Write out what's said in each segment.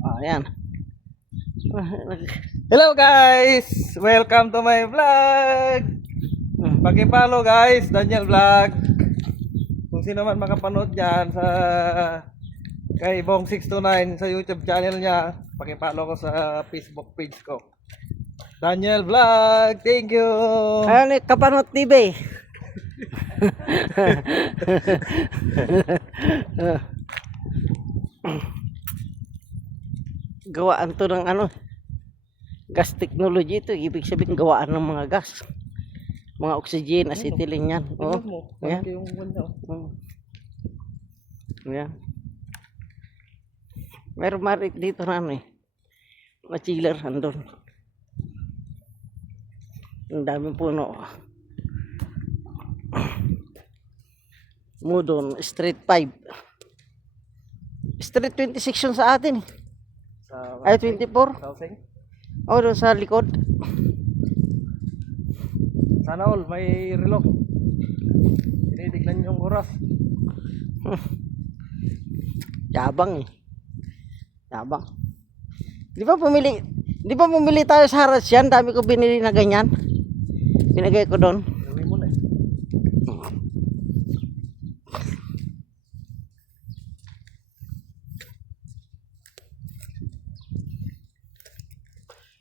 Ayan. Hello guys! Welcome to my vlog! Paki-follow guys, Daniel Vlog. Kung sino man makapanood dyan sa kay Bong629 sa YouTube channel niya, paki-follow ko sa Facebook page ko. Daniel Vlog, thank you! Ano Kapanot TV? Gawaan to ng gas technology ito. Ibig sabihin gawaan ng mga gas. Mga oxygen, acetylene yan. Tingnan mo, Ayan. yung ganda. Ayan. Meron marit dito na na chiller andun. Ang daming puno. Mudon, Street 5. Street 26 yun sa atin. Sa Ay, 24. Housing. O, doon sa likod. Sana all may relo. Tinitignan yung oras. Yabang eh. Yabang. Di ba bumili tayo sa Harrods yan? Dami ko binili na ganyan. Binigay ko doon. Gawin mo na eh.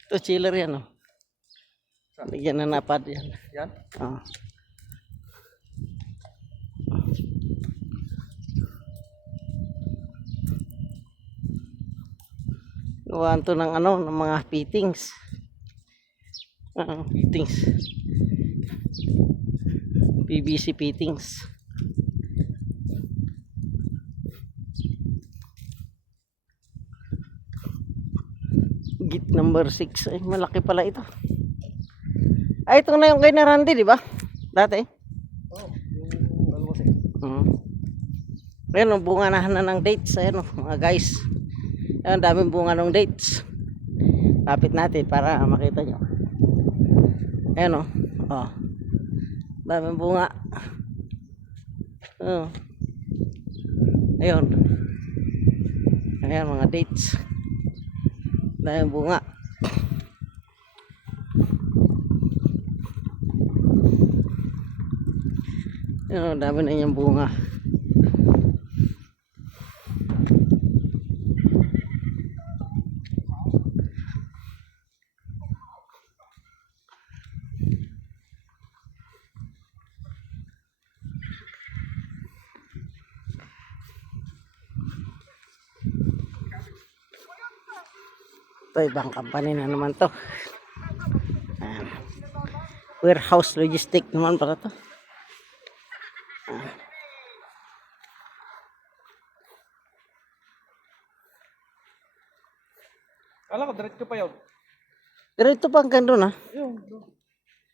Ito chiller yan Bigyan na napad yan. Yan. Gawaan to ng ng mga fittings. Fittings. PVC fittings. Git number 6. Ay, malaki pala ito. Ay, ito na yung kay na Randy, di ba? Dati. Oh, yung almost eh. Ayan, bunga na ng dates. Ayan, mga guys. Ayan, daming bunga ng dates. Lapit natin para makita nyo. Ayan daming bunga. Ayun. Ayan, mga dates. Daming bunga. Ayan, dami na yung bunga. Ito, ibang company na naman to. Ayan. Warehouse logistic naman pala to. Kala ko diretso pa yun. Pero ito pang gando na. Yung.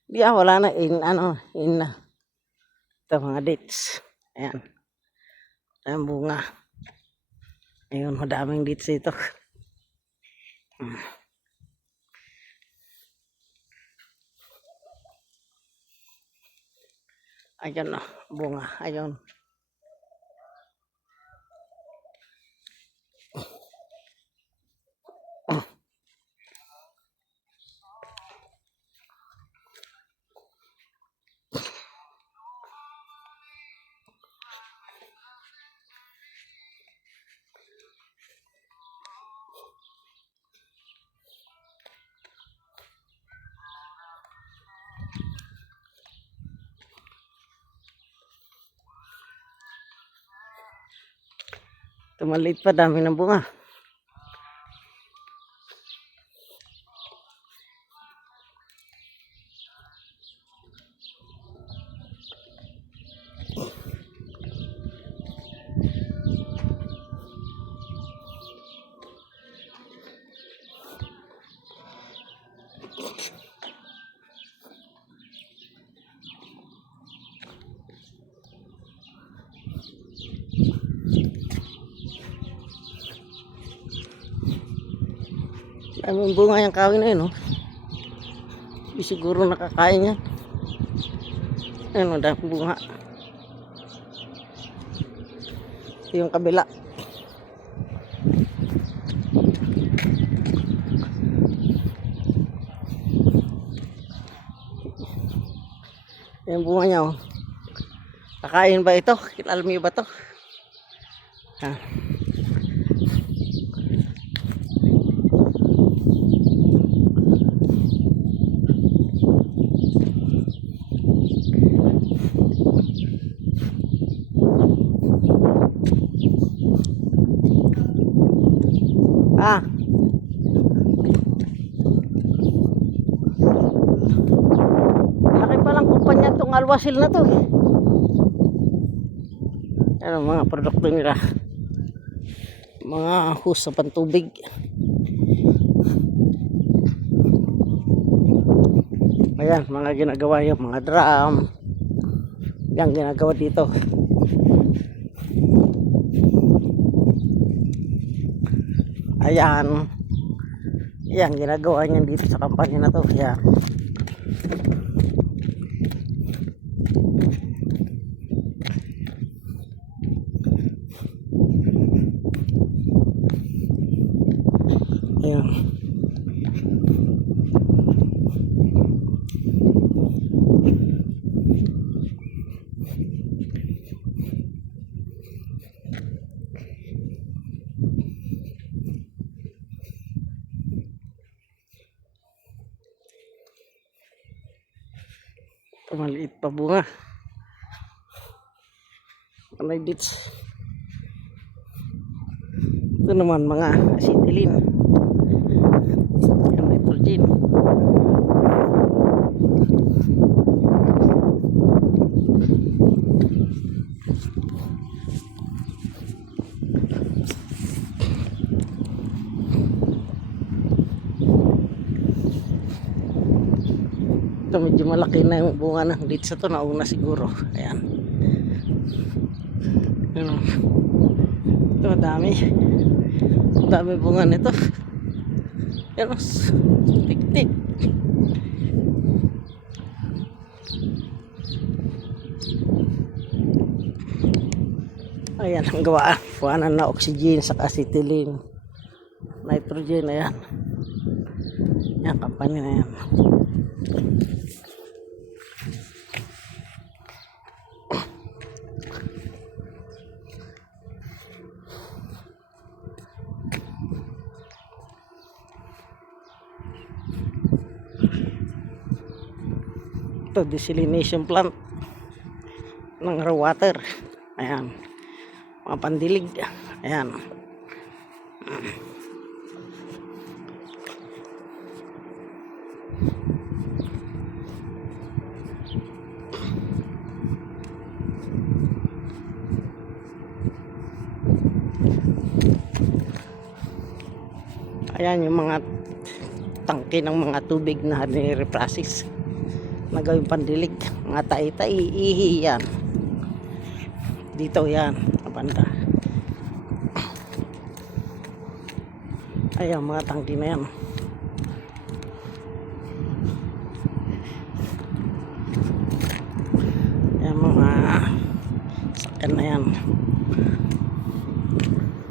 Di wala na in na. Ito mga dates. Ayan. Ayan bunga. Ayun, madaming dates ito. Ayan bunga. Ayun. Tumalit pa, dami ng bunga. Daming bunga yung kawin na yun Di siguro nakakain yan. Ayun daming bunga. Ito yung kabila. Yung bunga niya, oh. Kakain ba ito? Kilala mo ba to? Ha? Ah. Laki palang kumpanya tong alwasil na to. Ano mga produkto nila? Mga hose sa pantubig. Ayan, mga ginagawa yung mga drum. Yan ginagawa dito. Ayan. Yan ginagawa niyan dito sa company na to. Ayan. Ayan. Maliit pa bunga. Anay dito. Ito naman mga acetylene. Yan nitrogen. Ito medyo malaki na yung bunga ng dito sa to, nauna siguro. Ayan. Ano? Ito dami. Dami bunga nito. Yan o. Tik-tik. Ayan ang gawa. Kuhanan na oxygen sa acetylene. Nitrogen. Ayan. Yan, company na yan. Ito, desalination plant ng raw water. Ayan. Mga pandilig. Ayan. Ayan yung mga tangke ng mga tubig na nire-process na gawing pandilig, mga tai-tai, ihi yan dito, yan banda. Ayan mga tangke na yan. Ayan mga sakyan na yan.